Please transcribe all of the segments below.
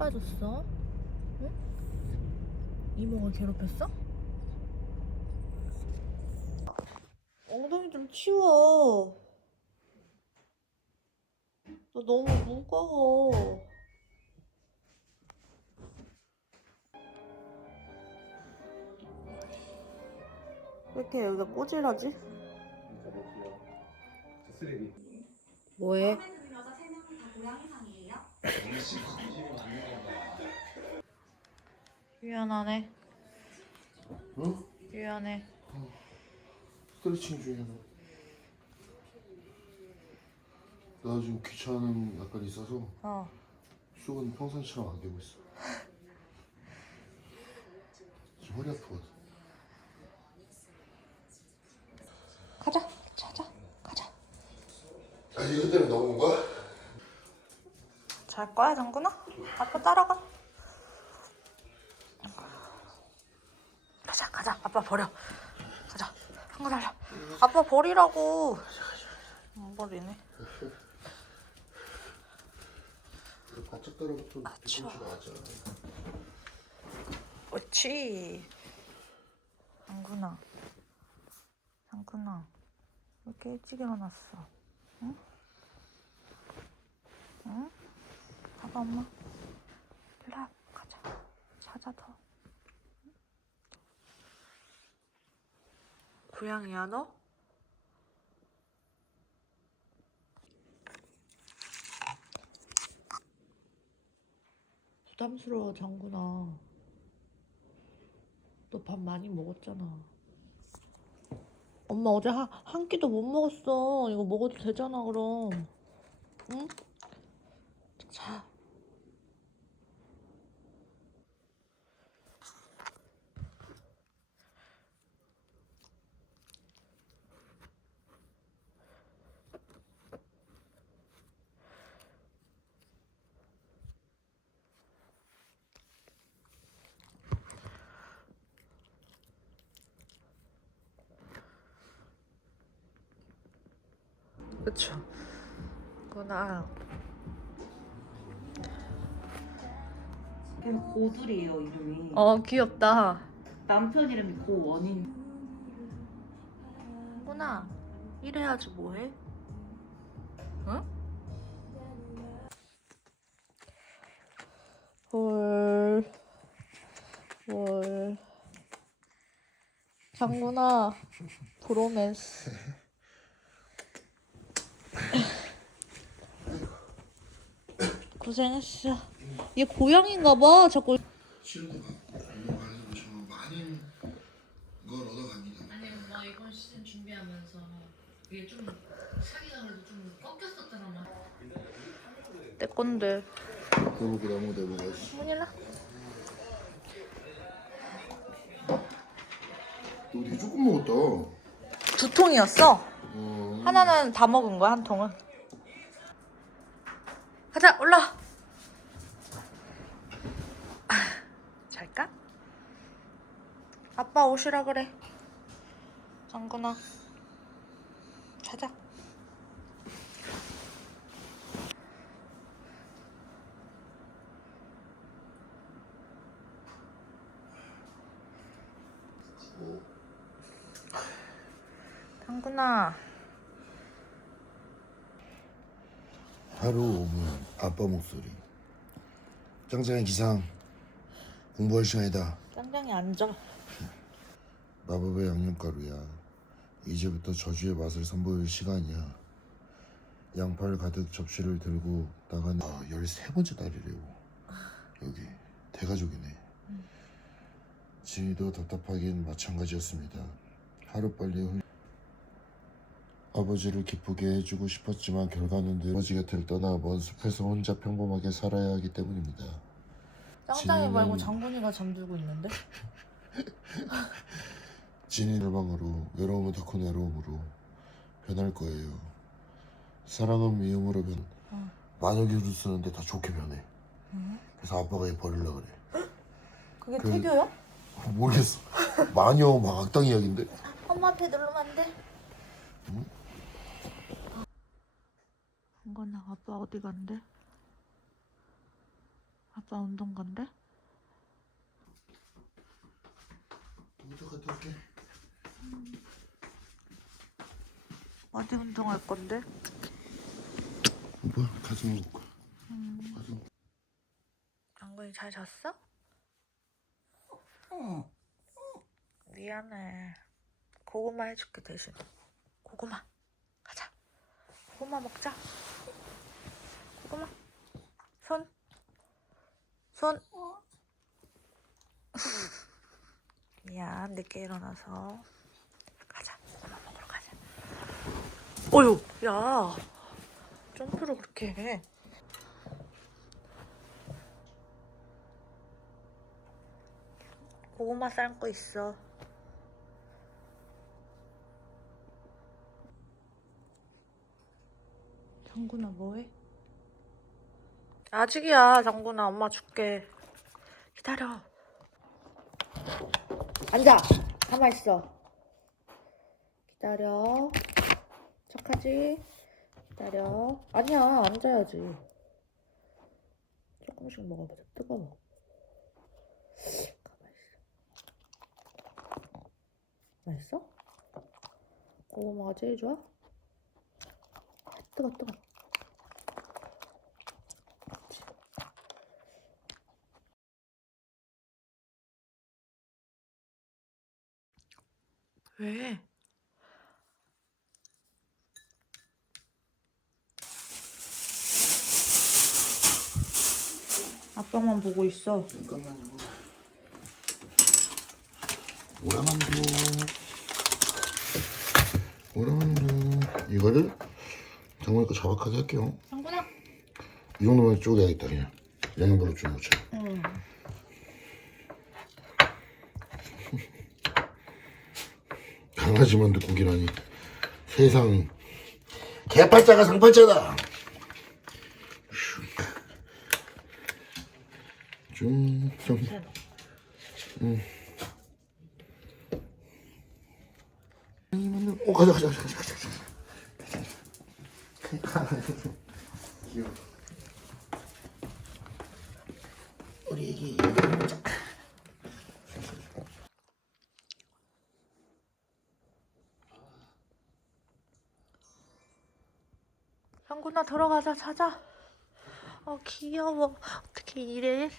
빠졌어? 응? 이모가 괴롭혔어? 엉덩이 좀 치워. 너 너무 무거워. 왜 이렇게 여기가 꼬질하지? 쓰레기. 뭐해? 유연하네. 응? 유연해. 스트레칭 중이야. 나 지금 귀찮은 약간 있어서 어. 수건 평상시처럼 안 되고 있어. 지금 허리 아프거든. 가자. 자자. 가자. 아 이거 때문에 넘어온 거야? 잘 거야, 장군아? 아빠 따라가. 가자, 가자. 아빠 버려. 가자. 한거 달려. 아빠 버리라고. 안 버리네. 바짝 따라붙어 아, 추워. 뒤꿈치가 맞아. 옳지. 장군아. 장군아. 왜 이렇게 일찍 일어났어? 응? 응? 가봐, 엄마. 일로 와. 가자. 자자, 더. 고양이야, 너? 부담스러워, 장군아. 너 밥 많이 먹었잖아. 엄마 어제 한, 한 끼도 못 먹었어. 이거 먹어도 되잖아, 그럼. 응? 자. 그쵸. 그거나. 걔는 고들이에요 이름이 어, 귀엽다. 남편 이름이 고원인 꾸나, 이래야지 뭐해? 응? 헐, 헐. 장군아, 브로맨스. 고생했어. 얘 고양인가 봐. 자꾸 치료도 받고 공부가서 정말 많은 걸 얻어갑니다. 아니 엄마 이번 시즌 준비하면서 이게 좀 사기가 그래도 좀 꺾였었잖아 막. 내 건데. 그거보다 너무 내먹어야지. 문일라. 너 되게 조금 먹었다. 두 통이었어. 어. 하나는 다 먹은 거야, 한 통은. 가자, 올라. 아, 잘까? 아빠 오시라 그래. 장군아. 자자. 장군아. 하루 오면 아빠 목소리. 짱짱이 기상. 공부할 시간이다. 짱짱이 앉아. 마법의 양념가루야. 이제부터 저주의 맛을 선보일 시간이야. 양팔 가득 접시를 들고 나간 아, 13번째 날이래요. 여기 대가족이네. 지희도 답답하긴 마찬가지였습니다. 하루빨리 훌... 아버지를 기쁘게 해주고 싶었지만 결과는 늘 아버지 곁을 떠나 먼 숲에서 혼자 평범하게 살아야 하기 때문입니다. 짱짱이 말고 지금은- 장군이가 잠들고 있는데? 진이 절망으로 외로움은 더 큰 외로움으로 변할 거예요. 사랑은 미움으로 변. 어. 마녀기를 쓰는데 다 좋게 변해. 응? 그래서 아빠가 얘 버리려 그래. 그게 그- 태교야? 어, 모르겠어. 마녀 막 악당 이야기인데. 엄마한테 누르면 안 돼? 응? 한건아 아빠 어디 간대? 아빠 운동 간대? 먼저 갔다 올게. 어디 운동할 건데? 오빠 가슴 먹고. 음. 가슴. 안건이 잘 잤어? 응. 미안해. 고구마 해줄게 대신. 고구마. 가자. 고구마 먹자. 고구마. 손. 손. 미안 늦게 일어나서. 가자. 고구마 먹으러 가자. 어휴, 야. 점프를 그렇게 해. 고구마 삶고 있어. 정군아 뭐해? 아직이야 정군아 엄마 줄게. 기다려. 앉아. 가만 있어. 기다려. 착하지? 기다려. 아니야 앉아야지. 조금씩 먹어보자. 뜨거워. 가만 있어. 맛있어? 고구마가 제일 좋아? 아, 뜨거 뜨거. 왜? 아빠만 보고 있어. 잠깐만요. 오라만두. 오라만두. 이거를 정말 거 자박하게 할게요. 정군아. 이 정도면 쪼개야겠다 그냥. 이 정도로 좀 놓자. 응. 강아지 만두국이라니 세상 개팔자가 상팔자다. 좀, 좀, 음. 오 가자 가자 가자 가자 가자. 귀여워. 우리 애기. 형구나 들어가자 자자. 어 귀여워. 어떻게 이래?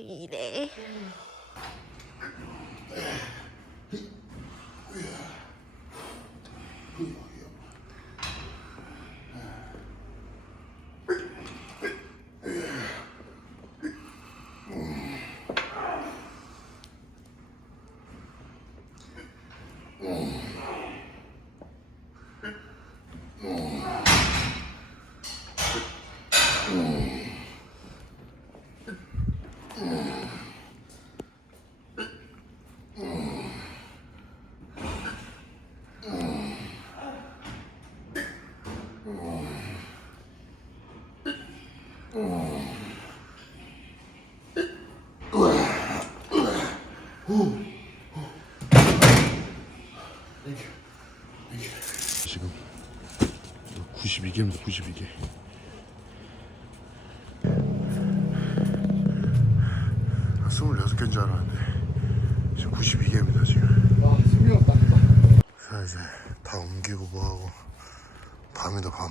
이래? 지금 92개입니다 92개. 한 26개인 줄 알았는데 지금 92개입니다 지금. 자 이제 다 옮기고 뭐하고. 밤이다 밤.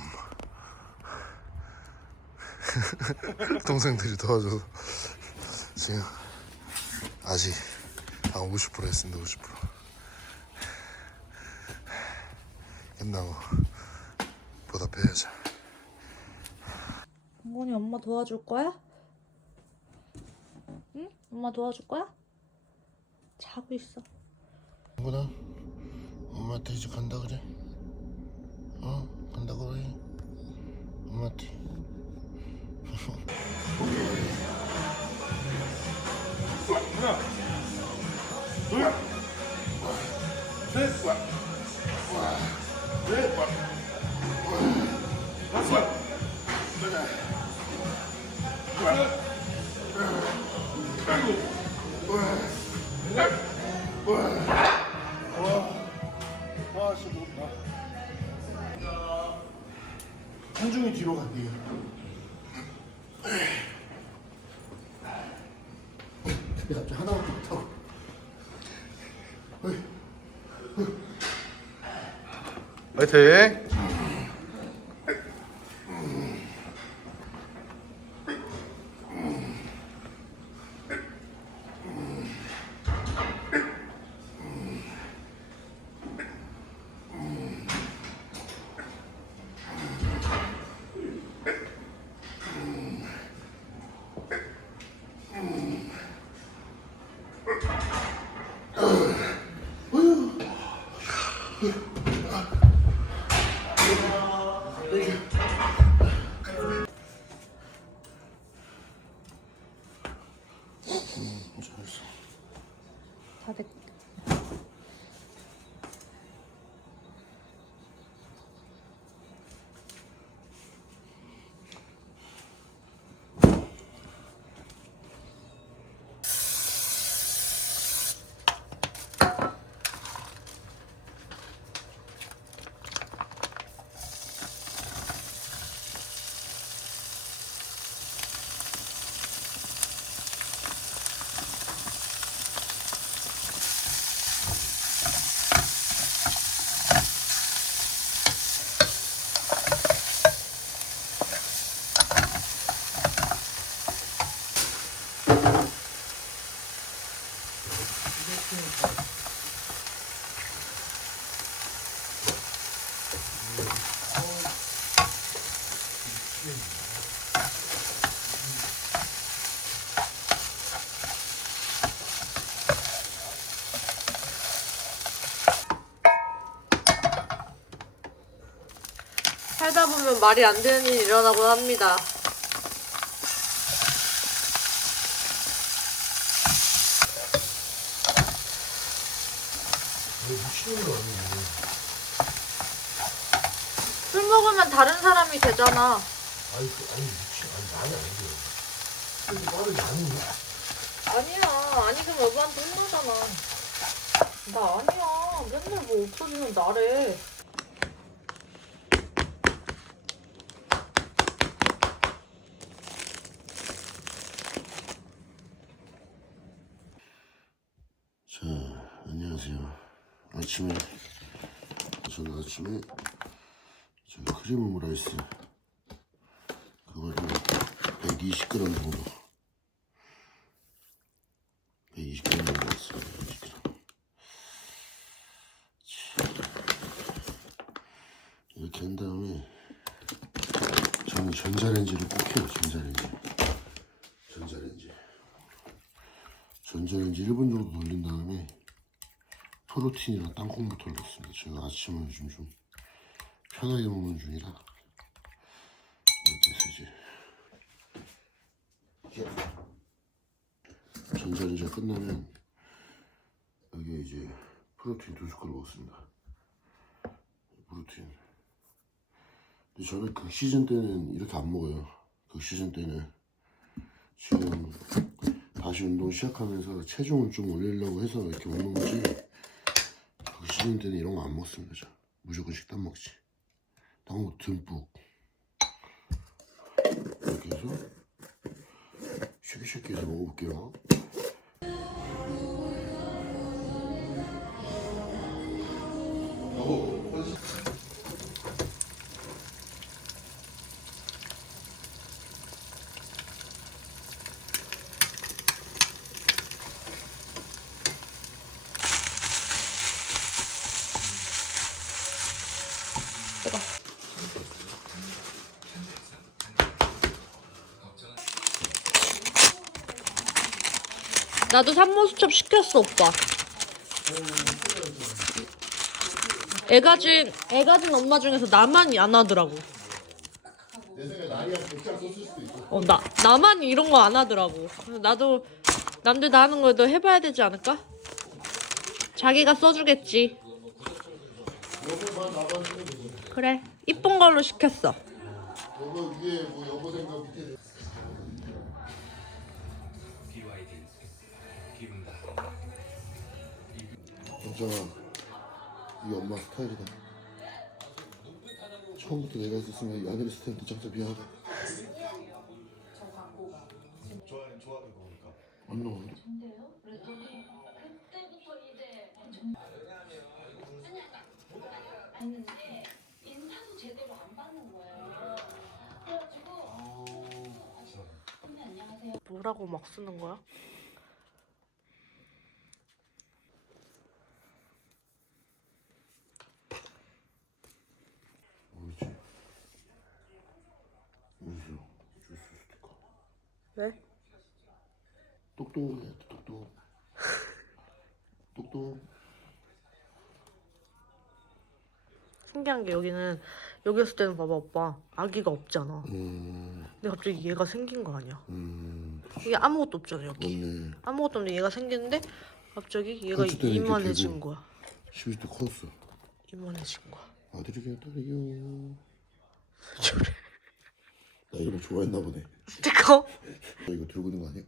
동생들이 도와줘서. 지금 아직 한50% 했습니다 50% 끝나고 보답해야죠. 형군이 엄마 도와줄 거야? 응? 엄마 도와줄 거야? 자고 있어. 뭐나 엄마한테 이제 간다 그래? 어? 간다고 그래? 엄마한테. 한중이 뒤로 갈게요. 갑자기 하나밖에 못하고 화이팅! 잘했어 다 됐. 살 다 보면 말이 안 되는 일이 일어나곤 합니다. 술 먹으면 다른 사람이 되잖아. 아니 그 아니 미친 아니 나는 아니에요 근데 나는 나는 아니야. 아니면 오빠한테 혼나잖아. 나 아니야. 맨날 뭐 없어지면 나래. 자, 안녕하세요. 아침에 저는 아침에 저 크림 오므라이스 그거를 120g 정도 120g 정도 했어요. 120g. 이렇게 한 다음에 저는 전자레인지를 꼭 해요. 전자레인지. 전자레인지. 전자레인지 1분 정도 돌린 다음에 프로틴이랑 땅콩부터를 넣습니다. 제가 아침을 요즘 좀 편하게 먹는 중이라 이렇게 해서 이제 전자레인지가 끝나면 여기에 이제 프로틴 두 숟가락 먹습니다. 프로틴. 근데 저는 그 시즌 때는 이렇게 안 먹어요. 그 시즌 때는 지금 다시 운동 시작하면서 체중을 좀 올리려고 해서 이렇게 먹는 거지 때는 이런 거 안 먹습니다 저. 무조건 식단 먹지. 당근 듬뿍. 이렇게 해서 쉐키쉐키 해서 먹어볼게요 나도 산모수첩 시켰어, 오빠. 애 가 진, 애 가 진 엄마 중에서 나만 안 하더라고. 내 생각에 나이가 백장 썼을 수도 있어 어, 나, 나만 이런 거 안 하더라고. 나도 남들 다 하는 거도 해봐야 되지 않을까? 자기가 써주겠지. 그래 이쁜 걸로 시켰어. 진짜 이 엄마 스타일이다. 처음부터 내가 있었으면 이 아들 스타일도 진짜 미안하다. 좋아하는 좋아하는 거니까. 안 나오는데? 뭐라고 막 쓰는 거야? 뭐지? 무슨 주스 스티커. 왜? 똑똑해 똑똑. 똑똑. 신기한 게 여기는 여기 있을 때는 봐봐 오빠 아기가 없잖아 음, 근데 갑자기 얘가 생긴 거 아니야 음, 이게 아무것도 없잖아 여기 맞네. 아무것도 없는데 얘가 생겼는데 갑자기 얘가 이렇게 이만해진 되고. 거야 12대 컸어. 이만해진 거야 아들이게요, 딸이게요. 나 이런 거 좋아했나 보네. 스티커? 너 이거 들고 있는 거 아니야?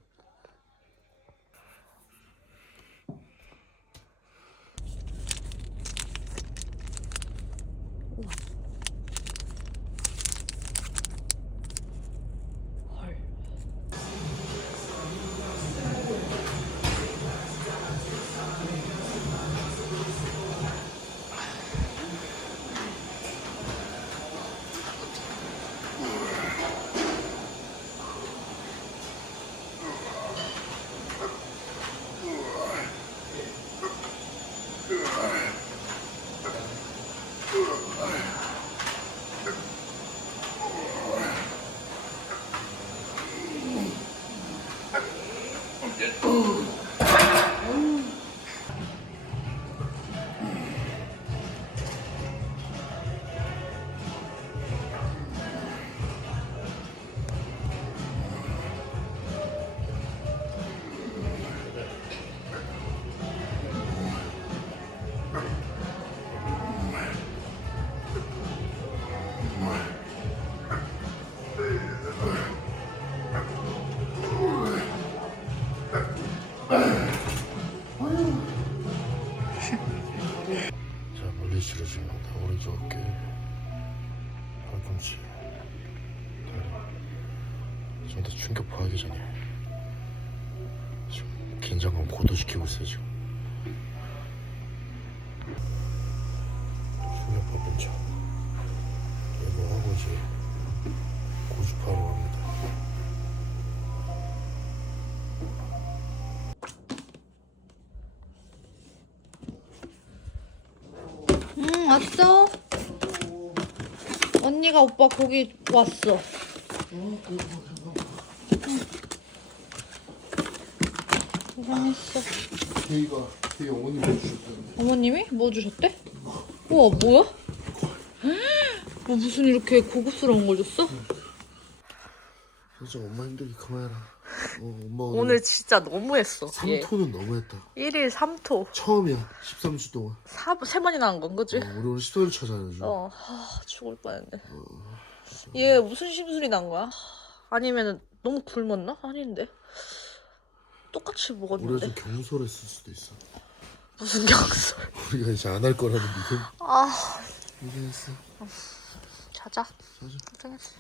자, 멀리 치러주는 다 오른쪽 어깨. 팔꿈치. 다리. 좀더 충격 파하기 전에. 지금 긴장감 고도시키고 있어요, 지금. 충격파 근처. 이거 하고 이제 고주파로 갑니다. 언니가 오빠 거기 왔어 고생했어 케이가 케이 어머님 해주셨다는 어머님이 뭐 주셨대? 우와 뭐야? 어, 무슨 이렇게 고급스러운 걸 줬어? 진짜 엄마 힘들게 그만해라. 어, 엄마 오늘 진짜 너무했어 3토는 너무했다. 1일 3토 처음이야. 13주 동안. 사, 세 번이나 한 건 거지? 어, 우리 오늘 14일 차잖아. 지금. 어, 하, 죽을 뻔했네. 얘 무슨 심술이 난 거야? 아니면 너무 굶었나? 아닌데. 똑같이 우리가 먹었는데. 좀 경솔했을 수도 있어. 무슨 경솔. 우리가 이제 안 할 거라는 믿음. 아, 믿음했어. 자자. 자자. 고생했어.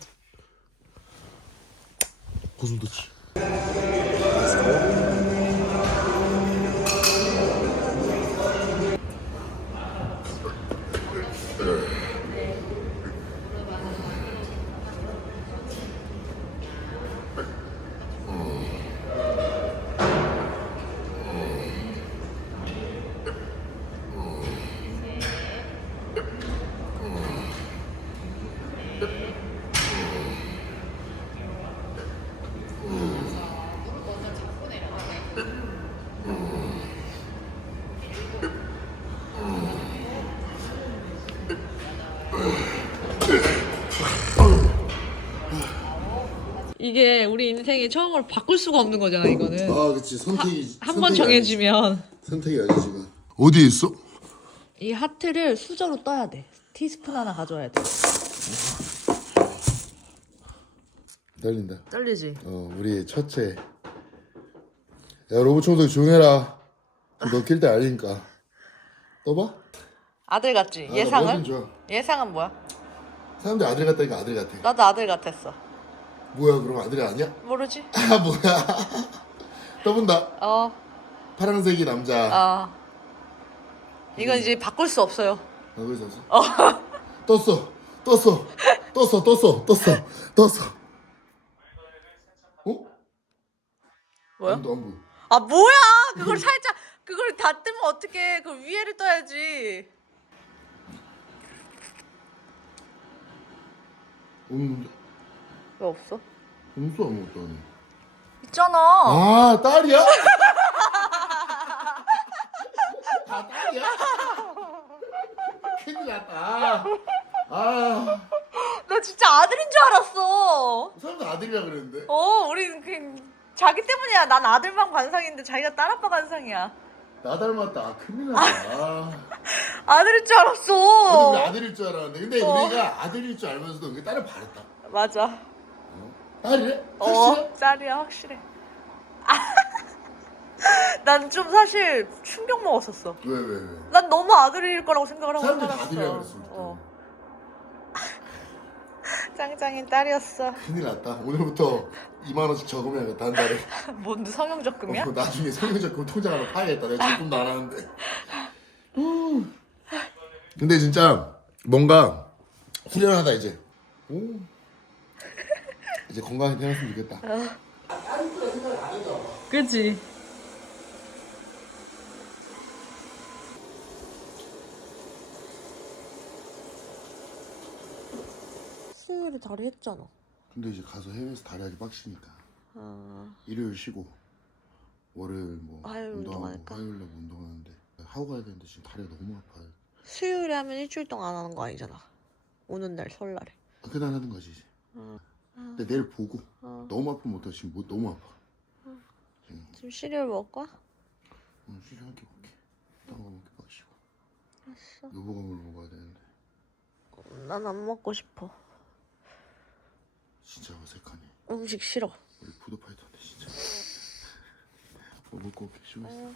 고슴 도치. Let's go. 이게 우리 인생의 처음으로 바꿀 수가 없는 거잖아, 이거는. 아, 그치. 선택이. 한 번 선택이 정해지면. 아니지. 선택이 아니지만. 어디에 있어? 이 하트를 수저로 떠야 돼. 티스푼 하나 가져와야 돼. 떨린다. 떨리지? 어, 우리 첫째. 야, 로봇 청소기 조용해라. 너 낄 때 알리니까. 떠봐? 아들 같지? 아, 나 예상은? 좋아. 예상은 뭐야? 사람들 아들 같다니까 아들 같아. 나도 아들 같았어. 뭐야, 그럼 아들이 아니야? 모르지? 아, 뭐야. 떠본다. 어, 파란색이 남자. 아. 이건 이제 바꿀 수 없어요. 아, 그래서 떴어. 떴어. 떴어. 떴어. 떴어. 떴어. 어? 뭐야? 아무도 안 보여. 아 뭐야? 그걸 살짝 그걸 다 뜨면 어떡해? 그 위에를 떠야지. 없는데? 왜 없어? 없어 아무것도 안 해. 있잖아. 아 딸이야? 아 딸이야? 큰일 났다. 아 나 진짜 아들인 줄 알았어. 사람들 아들이라 그랬는데. 어, 우리 그 자기 때문이야. 난 아들만 관상인데 자기가 딸아빠 관상이야. 나 닮았다. 아, 큰일 났다. 아들인 줄 알았어. 아들일 줄 알았는데 근데 어. 우리가 아들일 줄 알면서도 우리 딸을 바랬다. 맞아. 확실해? 어, 딸이야 확실해. 난 좀 사실 충격 먹었었어. 왜 왜 왜? 난 너무 아들일 거라고 생각을 하고 사람들 다. 아들이라 그랬어. 어. 짱짱인 딸이었어. 큰일 났다. 오늘부터 2만 원씩 저금해야겠다 한 달에. 뭔데 성형 적금이야? 어, 나중에 성형적금 통장 하나 파야겠다. 내가 적금도 안 하는데. 후. 근데 진짜 뭔가 후련하다 이제. 오. 이제 건강하게 태어났으면 좋겠다. 그치. 수요일에 다리 했잖아. 근데 이제 가서 해외에서 다리하기 빡시니까 아, 일요일 쉬고 월요일 뭐 화요일 운동하고. 화요일날 뭐 운동하는데 하고 가야 되는데 지금 다리가 너무 아파요. 수요일에 하면 일주일 동안 안 하는 거 아니잖아. 오는 날 설날에. 아, 그날 하는 거지 이제. 어. 근데 내일 보고 어. 너무 아프면 어떡해 지금 뭐, 너무 아파. 지금 시리얼 먹을 거야? 오늘 쉬할게 볼게. 딴거 먹게 마시고. 알았어. 여보감을 먹어야 되는데 난 안 먹고 싶어. 진짜 어색하네. 음식 싫어. 우리 푸드파이터인데 진짜. 먹을 거 없게 쉬고 있어.